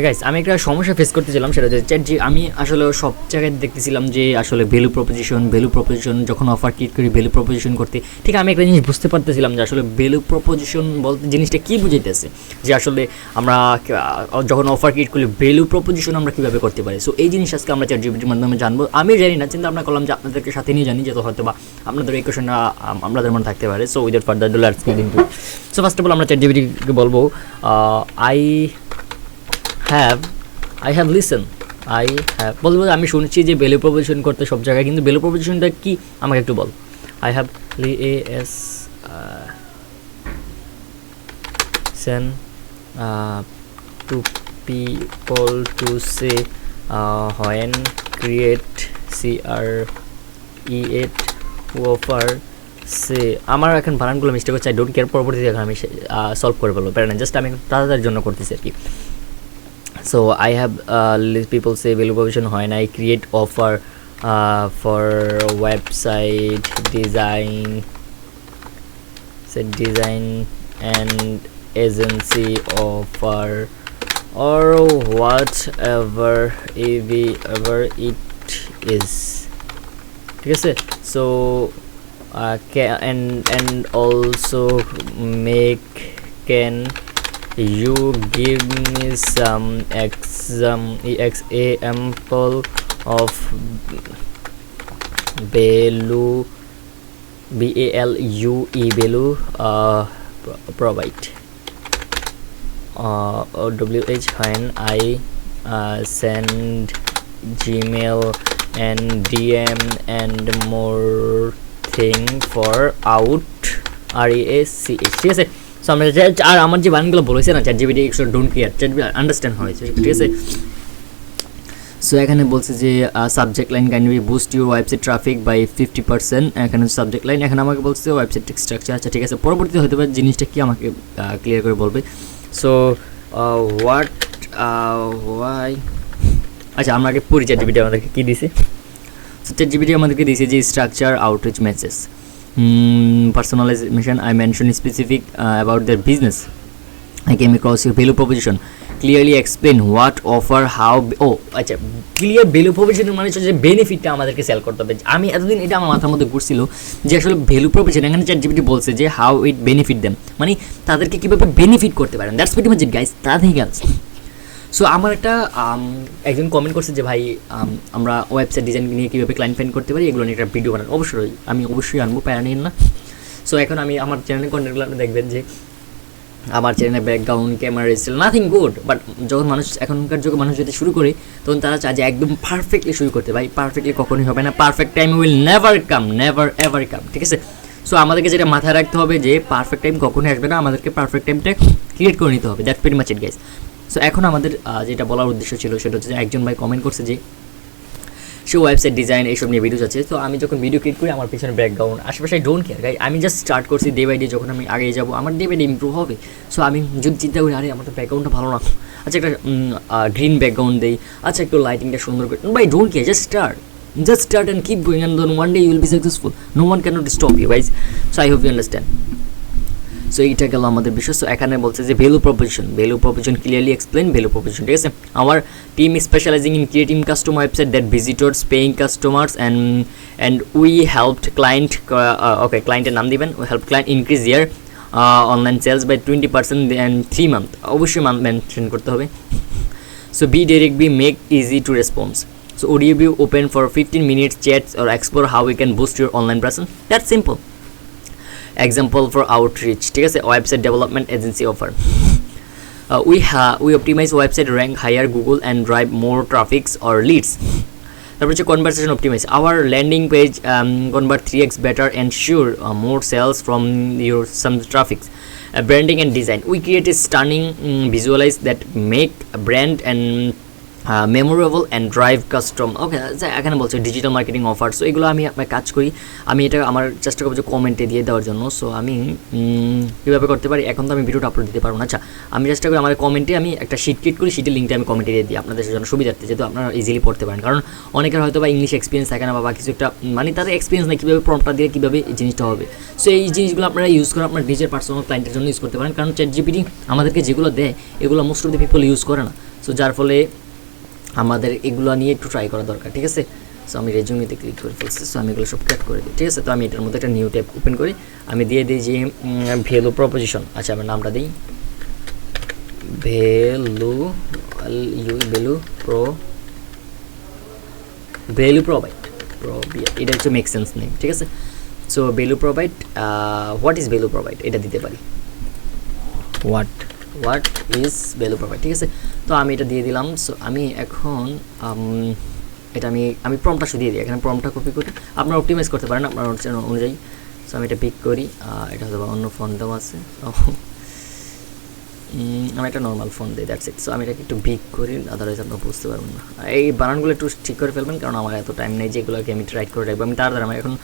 Guys আমি একটা সমস্যা ফেস করতেছিলাম, সেটা হচ্ছে আমি আসলে সব জায়গায় দেখতেছিলাম যে আসলে ভ্যালু প্রপোজিশন যখন অফার ক্রিয়েট করি ভ্যালু প্রপোজিশন করতে, ঠিক আমি একটা জিনিস বুঝতে পারতেছিলাম যে আসলে ভ্যালু প্রপোজিশন বলতে জিনিসটা কী বুঝাইতেছে, যে আসলে আমরা যখন অফার ক্রিয়েট করি ভ্যালু প্রপোজিশন আমরা কীভাবে করতে পারি। সো এই জিনিস আজকে আমরা চ্যাটজিপিটির মাধ্যমে জানবো। আমি জানি না, চিন্তা ভাবনা করলাম যে আপনাদেরকে সাথে নিয়ে জানি, যেহেতু হয়তো বা আপনাদের এই কোয়েশনটা আপনাদের মনে থাকতে পারে। So without further do let's get into. So first of all আমরা চ্যাটজিপিটিকে বলবো I have I have listen I have বলবো আমি শুনছি যে ভ্যালু প্রপোজিশন করতে সব জায়গায়, কিন্তু ভ্যালু প্রপোজিশনটা কি আমাকে একটু বল। I have as seen to people to say when create CR EAT offer say. আমার এখন বানানগুলো মিস্টেক হচ্ছে, আই ডোন্ট কেয়ার, পরবর্তীতে এখন আমি সলভ করে ফেলবো, প্যারা না, জাস্ট আমি তাদের জন্য করতেছি আর কি। So I have people say value proposition when I create offer for website design and agency offer or whatever ever it is, ঠিক আছে। So and also make can you give me some example of value value provide WH when I send Gmail and DM and more thing for out REACH, ঠিক আছে। So আমরা আর আমার যে বানানগুলো বলেছে না ChatGPT একটু ডোন্ট কেয়ার, চ্যাটজিপিটি আন্ডারস্ট্যান্ড হয়েছে, ঠিক আছে। সো এখানে বলছে যে subject line can be boost your website traffic by 50%, এখানে সাবজেক্ট লাইন, এখানে আমাকে বলছে ওয়েবসাইট স্ট্রাকচার। আচ্ছা ঠিক আছে, পরবর্তীতে হয়তো বা জিনিসটা কি আমাকে ক্লিয়ার করে বলবে। সো হোয়াট ওয়াই, আচ্ছা আমরা আগে পড়ি চ্যাটজিপিটি আমাদেরকে কী দিছে। সো চ্যাটজিপিটি আমাদেরকে দিয়েছে যে structure outreach message, personalization, I mentioned specific about their business. I came across your value proposition, clearly explain what offer how আচ্ছা ক্লিয়ার ভ্যালু প্রপোজিশন মানে হচ্ছে যে বেনিফিটটা আমাদেরকে সেল করতে হবে। আমি এতদিন এটা আমার মাথার মধ্যে ঘুরছিল যে আসলে ভ্যালু প্রপোজিশন, এখানে চ্যাটজিপিটি বলছে যে হাউ ইট বেনিফিট দেম, মানে তাদেরকে কীভাবে বেনিফিট করতে পারেন, that's pretty much it guys, nothing else. So আমার একটা একজন কমেন্ট করছে যে ভাই আমরা ওয়েবসাইট ডিজাইন নিয়ে কীভাবে ক্লায়েন্ট ফাইন্ড করতে পারি, এগুলো নিয়ে একটা ভিডিও বানান। আমি অবশ্যই আনবো, প্যারা নিন না। সো এখন আমি আমার চ্যানেলের কন্টেন্টগুলো আপনি দেখবেন যে আমার চ্যানেলের background camera still nothing good, but যখন মানুষ এখনকার যুগে মানুষ যদি শুরু করে তখন তারা চায় যে একদম পারফেক্টলি শুরু করতে। ভাই পারফেক্টলি কখনোই হবে না, perfect time will never come, never ever come, ঠিক আছে। সো আমাদেরকে যেটা মাথায় রাখতে হবে যে পারফেক্ট টাইম কখনোই আসবে না, আমাদেরকে পারফেক্ট টাইমটা ক্রিয়েট করে নিতে হবে, that's very much it guys. So এখন আমাদের যেটা বলার উদ্দেশ্য ছিল সেটা হচ্ছে যে একজন ভাই কমেন্ট করছে যে সে ওয়েবসাইট ডিজাইন এইসব নিয়ে ভিডিওস আছে। তো আমি যখন ভিডিও ক্রিয়েট করি আমার পিছনে ব্যাকগ্রাউন্ড আশেপাশে ডোন্ট কেয়ার গাই, আমি জাস্ট স্টার্ট করছি ডে বাই ডে, যখন আমি আগে যাবো আমার ডে বাই ডে ইম্প্রুভ হবে। সো আমি যদি চিন্তা করি আরে আমার তো ব্যাকগ্রাউন্ডটা ভালো না, আচ্ছা একটা গ্রিন ব্যাকগ্রাউন্ড দেই, আচ্ছা একটু লাইটিংটা সুন্দর করে, by don't care, just start and keep going and then one day you will be successful, no one can not stop you guys. So I hope you understand. So এইটা গেল আমাদের বিষয়। সো এখানে বলছে যে value proposition clearly explain value proposition, ঠিক আছে। Our team specialising in creating custom website that visitors paying customers and we helped client, okay ক্লায়েন্টের নাম দিবেন, we help client increase your online sales by 20% and 3 month, অবশ্যই month mention করতে হবে। So be direct, be make easy to response. So would you be open for 15 minutes chats or explore how we can boost your online presence? That's simple. Example for outreach, ঠিক আছে, website development agency offer. we optimize website rank higher Google and drive more traffics or leads. তারপর হচ্ছে conversation optimise, our landing page convert 3x better and sure more sales from your some traffics. Branding and design, we create a stunning visualize that make brand and memorable and drive custom. Okay এখানে বলছে digital marketing offer. So এগুলো আমি কাজ করি, আমি এটা আমার চেষ্টা করবো যে কমেন্টে দিয়ে দেওয়ার জন্য। সো আমি কীভাবে করতে পারি, এখন তো আমি ভিডিওটা আপলোড দিতে পারবো না। আচ্ছা আমি চেষ্টা করি আমার কমেন্টে আমি একটা শিট ক্রিয়েট করি, শিটের লিঙ্কটা আমি কমেন্টে দিয়ে দিই আপনাদের জন্য সুবিধার্থে, যেহেতু আপনারা ইজিলি পড়তে পারেন। কারণ অনেকের হয়তো বা ইংলিশ এক্সপিরিয়েন্স থাকে না বা কিছু একটা, মানে তাদের এক্সপিরিয়েন্স নেই কীভাবে প্রম্পটটা দিয়ে কীভাবে এই জিনিসটা হবে। সো এই জিনিসগুলো আপনারা ইউজ করে আপনার নিজের পার্সোনাল ক্লায়েন্টের জন্য ইউজ করতে পারেন, কারণ চ্যাটজিপিটি আমাদেরকে যেগুলো দেয় এগুলো most of the people use করে না। সো যার ফলে আমাদের এগুলো নিয়ে একটু ট্রাই করা দরকার, ঠিক আছে। সো আমি রেজুমেতে ক্লিক করে ফেলছি, সো আমি এগুলো সব কাট করে দিই, ঠিক আছে। তো আমি এটার মধ্যে একটা নিউ ট্যাব ওপেন করি, আমি দিয়ে দিই যে ভ্যালু প্রপোজিশন, আচ্ছা আমার নামটা দিই ভ্যালু ভ্যালু প্রোভাইড, এটা হচ্ছে মেক সেন্স নেম, ঠিক আছে। So value provide, what is value provide এটা দিতে পারি, হোয়াট ইজ ভ্যালু প্রোভাইড, ঠিক আছে। তো আমি এটা দিয়ে দিলাম। সো আমি এখন এটা আমি প্রম্পটটা শুধু দিয়ে দিই, এখানে প্রম্পটটা কপি করি, আপনারা অপটিমাইজ করতে পারেন আপনার অনুযায়ী। সো আমি এটা পিক করি, এটা হয়তো অন্য ফোন দেওয়া আছে, আমি একটা নর্মাল ফোন দিই, দ্যাটস ইট। সো আমি এটাকে একটু বিগ করি, আদারওয়াইজ আপনারা বুঝতে পারবেন না। এই বানানগুলো একটু ঠিক করে ফেলবেন, কারণ আমার এত টাইম নেই যে এগুলোকে আমি রাইট করে রাখবো। আমি তাড়াতাড়ি আমার এখন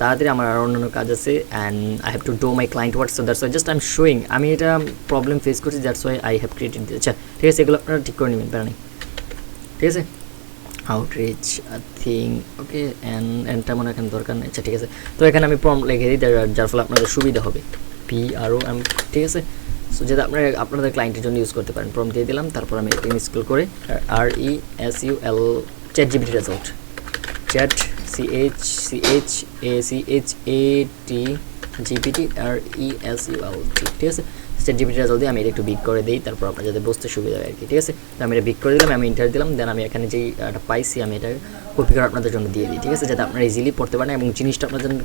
তাড়াতাড়ি আমার আরও অন্যান্য কাজ আছে, and I have to do my client work, so that's why just I am showing আমি এটা প্রবলেম ফেস করছি, that's why I have created. আচ্ছা ঠিক আছে, এগুলো আপনারা ঠিক করে নেবেন, প্যারা নেই, ঠিক আছে। আউটরিচ থিং, ওকে, অ্যান্ডটা মনে এখানে দরকার নেই, আচ্ছা ঠিক আছে। তো এখানে আমি প্রম্পট লিখে দিই, যার ফলে আপনাদের সুবিধা হবে, PROM, ঠিক আছে। সো যেটা আপনাদের ক্লায়েন্টের জন্য ইউজ করতে পারেন, প্রম্পট দিয়ে দিলাম, তারপর আমি এটা ইনস্টল করে RESUL ChatGPT result, ChatGPT RESUL, ঠিক আছে। ChatGPT রেজাল্ট দিয়ে আমি এটা একটু বিগ করে দিই, তারপর আপনার যাতে বুঝতে সুবিধা হয় আর কি, ঠিক আছে। তো আমি এটা বিগ করে দিলাম, আমি ইন্টার দিলাম, দেন আমি এখানে যেই একটা পাইছি আমি এটা কপি করে আপনাদের জন্য দিয়ে দিই, ঠিক আছে, যাতে আপনারা ইজিলি পড়তে পারেন এবং জিনিসটা আপনার জন্য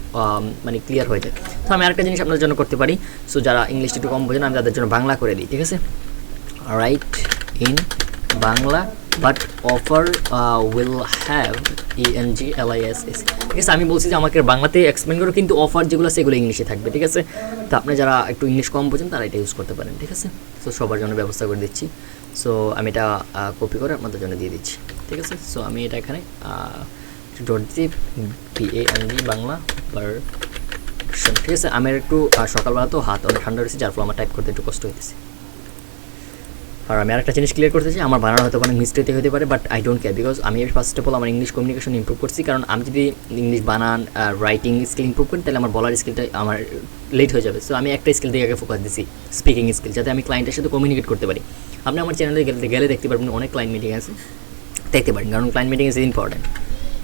মানে ক্লিয়ার হয়ে যায়। তো আমি আরেকটা জিনিস আপনাদের জন্য করতে পারি, সো যারা ইংলিশটা একটু কম বোঝেন আমি তাদের জন্য বাংলা করে দিই, ঠিক আছে। Right in Bangla but offer will have ENGLISS, ঠিক আছে। আমি বলছি যে আমাকে বাংলাতে এক্সপ্লেন করো, কিন্তু অফার যেগুলো সেগুলো ইংলিশে থাকবে, ঠিক আছে। তো আপনি যারা একটু ইংলিশ কম বোঝেন তারা এটা ইউজ করতে পারেন, ঠিক আছে। সো সবার জন্য ব্যবস্থা করে দিচ্ছি। সো আমি এটা কপি করে আপনাদের জন্য দিয়ে দিচ্ছি, ঠিক আছে। সো আমি এটা এখানে ডট দিচ্ছি BANG বাংলা ভার্সন, ঠিক আছে। আমার একটু সকালবেলা তো হাত অনেক ঠান্ডা হয়েছে, যার ফলে আমার টাইপ করতে একটু কষ্ট হইতেছে। আর আমি আরেকটা জিনিস ক্লিয়ার করতে চাই, আমার বানানো হয়তো অনেক মিস্টেক হতে পারে, but I don't care, because আমি ফার্স্ট অফ অল আমার ইংলিশ কমিউনিকেশন ইম্প্রুভ করছি। কারণ আমি যদি ইংলিশ বানান রাইটিং স্কিল ইম্প্রুভ করি, তাহলে আমার বলার স্কিলটা আমার লেট হয়ে যাবে। সো আমি একটা স্কিল থেকে আগে ফোকাস দিচ্ছি, স্পিকিং স্কিল, যাতে আমি ক্লায়েন্টের সাথে কমিউনিকেট করতে পারি। আপনি আমার চ্যানেলে গেলে দেখতে পারবেন অনেক ক্লায়েন্ট মিটিং আছে, দেখতে পারেন, কারণ ক্লায়েন্ট মিটিং ইজ ইম্পর্টেন্ট।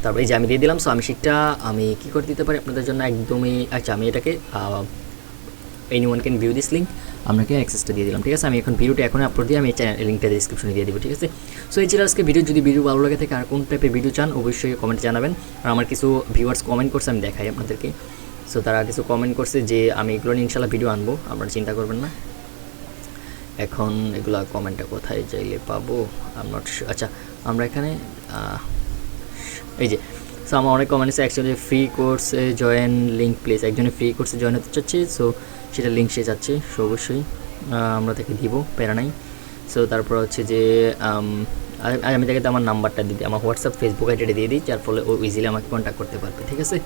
তারপরে এই যে আমি দিয়ে দিলাম। সো আমি সেটা আমি কী করে দিতে পারি আপনাদের জন্য একদমই, আচ্ছা আমি এটাকে anyone can view this link, আপনাকে অ্যাক্সেসটা দিয়ে দিলাম, ঠিক আছে। আমি এখন ভিডিওটা এখন আপলোড দিয়ে আমি চ্যানেল লিঙ্কটা ডিসক্রিপশনে দিয়ে দেবো, ঠিক আছে। সো এই ছিল আজকে ভিডিও। যদি ভিডিও ভালো লাগে থাকে আর কোন টাইপের ভিডিও চান অবশ্যই কমেন্টে জানাবেন। আর আমার কিছু ভিউয়ার্স কমেন্ট করছে, আমি দেখাই আপনাদেরকে। সো তারা কিছু কমেন্ট করছে যে আমি এগুলো নিয়ে ইনশাল্লাহ ভিডিও আনবো, আপনারা চিন্তা করবেন না। এখন এগুলো কমেন্টটা কোথায় চাইলে পাবো, আচ্ছা আমরা এখানে এই যে, সো আমার অনেক কমেন্ট আছে অ্যাকচুয়ালি ফ্রি কোর্সে জয়েন লিঙ্ক প্লিজ, একজনে ফ্রি কোর্সে জয়েন হতে চাচ্ছে, সো সেটা লিঙ্ক সে যাচ্ছে, সো অবশ্যই আমরা তাকে দিব, প্যারা নাই। সো তারপর হচ্ছে যে আমি তাকে আমার নাম্বারটা দিই, আমার হোয়াটসঅ্যাপ ফেসবুক আইডিটা দিয়ে দিই, যার ফলে ও ইজিলি আমাকে কন্ট্যাক্ট করতে পারবে, ঠিক আছে।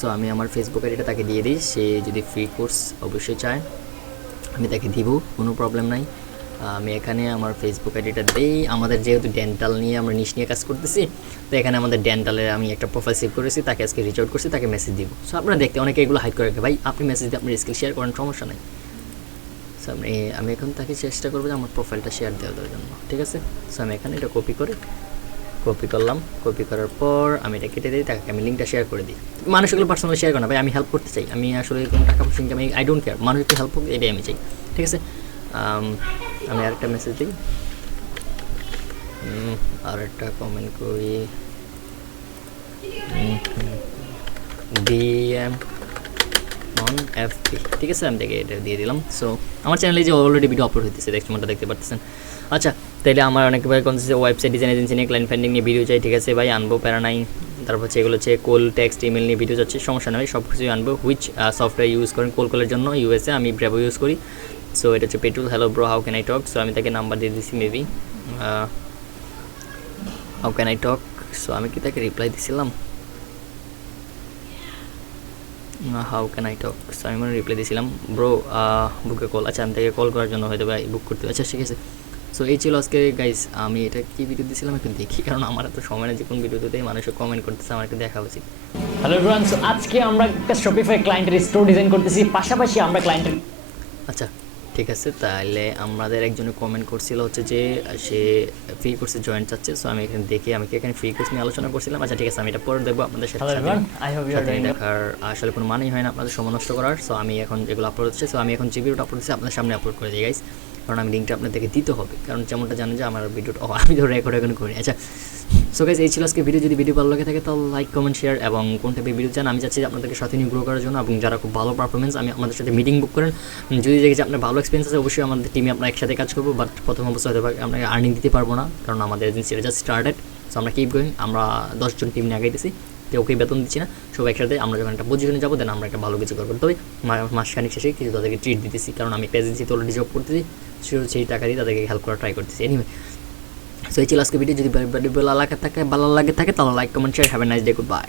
সো আমি আমার ফেসবুক আইডিটা তাকে দিয়ে দিই, সে যদি ফ্রি কোর্স অবশ্যই চায় আমি তাকে দিব, কোনো প্রবলেম নাই। আমি এখানে আমার ফেসবুক আইডিটা দিই। আমাদের যেহেতু ডেন্টাল নিয়ে আমরা নিশ নিয়ে কাজ করতেছি, তো এখানে আমাদের ডেন্টালের আমি একটা প্রোফাইল সেভ করেছি, তাকে আজকে রিচ আউট করছি, তাকে মেসেজ দিব। সো আপনারা দেখতে অনেকে এগুলো হাইড করে রাখে, ভাই আপনি মেসেজ দিয়ে আপনার স্কিল শেয়ার করেন, সমস্যা নেই। সো আমি এখন তাকে চেষ্টা করবো যে আমার প্রোফাইলটা শেয়ার দেওয়ার জন্য, ঠিক আছে। সো আমি এখানে এটা কপি করলাম, কপি করার পর আমি এটা কেটে দিই, তাকে আমি লিঙ্কটা শেয়ার করে দিই। মানুষ এগুলো পার্সোনালি শেয়ার করে না ভাই, আমি হেল্প করতে চাই, আমি আসলে কোনো টাকা পয়সা ইনকাম আই ডোন্ট কেয়ার, মানুষ একটু হেল্প হোক এটাই আমি চাই, ঠিক আছে। আমি আরেকটা মেসেজ দিই, আরেকটা কমেন্ট করি, DM অন FB, ঠিক আছে। আমি দেখে এটা দিয়ে দিলাম। সো আমার চ্যানেলে যে অলরেডি ভিডিও আপলোড হতেছে, দেখতে দেখতে পাচ্ছেন। আচ্ছা তাইলে আমার অনেকবার কনসেপ্ট ওয়েবসাইট ডিজাইন এজেন্সি নিয়ে ক্লায়েন্ট ফান্ডিং নিয়ে ভিডিও চাই, ঠিক আছে ভাই আনবো, প্যারা নাই। তারপর হচ্ছে এগুলো হচ্ছে কোল টেক্সট ইমেল নিয়ে ভিডিও যাচ্ছে, সমস্যা নয়, সব কিছুই আনবো। হুইচ সফটওয়্যার ইউজ করেন কলের জন্য? USA, আমি ব্রেভো ইউজ করি। সো এটা হচ্ছে petrol, hello bro how can I talk. So আমি তাকে নাম্বার দিয়ে দিচ্ছি, maybe how can I talk. So আমি কি তাকে রিপ্লাই দিছিলাম, how can I talk. So আমি রিপ্লাই দিয়েছিলাম ব্রো বুকে কল, আচ্ছা আমি তাকে কল করার জন্য হয়তো ভাই বুক করতে, আচ্ছা ঠিক আছে। সো এই ছিল আজকে গাইজ, আমি এটা কী ভিডিও দিয়েছিলাম একটু দেখি, কারণ আমার এত সময় না যে কোন ভিডিওতে মানুষও কমেন্ট করতেছে, আমার একটু দেখা উচিত। হ্যালো এভরিওয়ান, সো আজকে আমরা একটা শপিফাই ক্লায়েন্টের স্টোর ডিজাইন করতেছি, পাশাপাশি আমরা ক্লায়েন্টের, আচ্ছা ঠিক আছে, তাহলে আমাদের একজনে কমেন্ট করছিল হচ্ছে যে সে ফ্রি কোর্সে জয়েন চাচ্ছে। সো আমি এখানে দেখি, আমি কি এখানে ফ্রি কোর্স নিয়ে আলোচনা করছিলাম? আচ্ছা ঠিক আছে, আমি এটা পরে দেখবো আপনাদের সাথে। সাথে দেখার আসলে কোনো মানেই হয় না আপনাদের সময় নষ্ট করার। সো আমি এখন যেগুলো আপলোড হচ্ছে, সো আমি এখন যে ভিডিওটা আপলোড হচ্ছে আপনাদের সামনে আপলোড করে দিই গাইস, কারণ আমি লিঙ্কটা আপনাদেরকে দিতে হবে, কারণ যেমনটা জানেন যে আমার ভিডিওটা আমি তো রেকর্ড এখন করি। আচ্ছা সো গাইস, এই ছিল আজকে ভিডিও। যদি ভিডিও ভালো লাগে থাকে তাহলে লাইক কমেন্ট শেয়ার, এবং কোন টাইপের ভিডিও চান আমি চাচ্ছি যে আপনাদেরকে সাথে নিয়ে গ্রো করার জন্য, এবং যারা খুব ভালো পারফরমেন্স আমি আমাদের সাথে মিটিং বুক করেন। যদি দেখি যে আপনার ভালো এক্সপিরিয়েন্স আছে, অবশ্যই আমাদের টিমে আপনার একসাথে কাজ করবো। বাট প্রথম অবস্থা হয়তো আপনাকে আর্নিং দিতে পারবো না, কারণ আমাদের এজেন্সিটা জাস্ট স্টার্টেড। সো আমরা কিপ গোয়িং, আমরা 10 জন টিম নিয়ে আগাইতেছি, তো ওকে বেতন দিচ্ছি না, সবাই একসাথে আমরা যখন একটা পজিশনে যাবো দেন আমরা একটা ভালো কিছু করবো। তবে মাসখানিক শেষে কিছু তাদেরকে ট্রিট দিতেছি, কারণ আমি একটা এজেন্সিতে অলরেডি জব করতেছি, সেই টাকা দিয়ে তাদেরকে হেল্প করা ট্রাই করতেছি। এনিওয়ে, সো এই ছিল আজকে ভিডিও। যদি ভালো লাগে থাকে তাহলে like comment share. Have a nice day, good bye.